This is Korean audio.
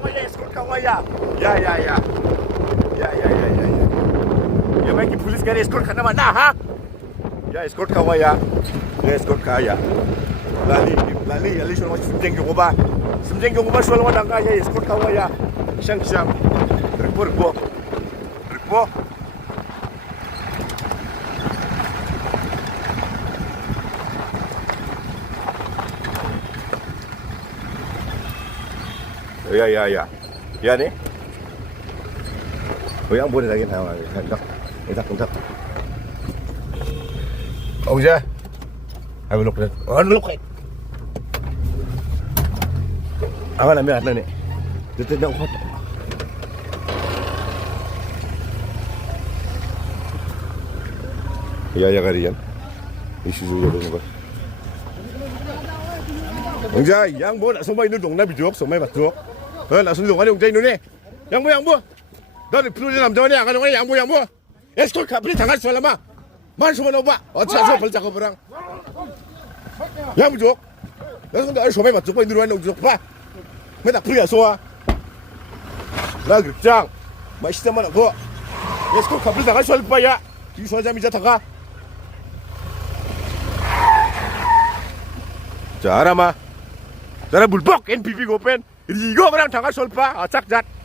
kawaya, escort kawaya. Ya. Ya main ki polis kare escort kana mana ha? Ya escort kawaya. Ya escort kaya. Lali shono simjeng goba. Simjeng goba shono danga ya escort kawaya. Shang. Rikbo. Ya nih. Oh yang boleh lagi nào Công ông chưa? Hai mươi lục lên. Lục hết. Apa làm việc này? Tự động phát. Ya kalian. Isu dulu dong. Ông chưa? Yang boleh langsung main duduk nabi duduk, semai batuk. Langsung duduk ada ujai ni. Yang bu. 너는 프로그램 남자냐? 가는 거야 양보. 에스콜 카프리 당할 수 얼마? 만수만 오바. 어차피 벌자고 버랑. 양보족. 나 근데 알 소매 맞죠? 누르와 놓죠. 봐. 맨날 프리야 소아. 나 극장. 맛있다만 하고. 에스콜 카프리 당할 수 얼마야? 기수하자 미자 다가. 자, 알아마. 자라 물복 NPP 고pen. 이거 그냥 당할 수 얼마? 짝잣.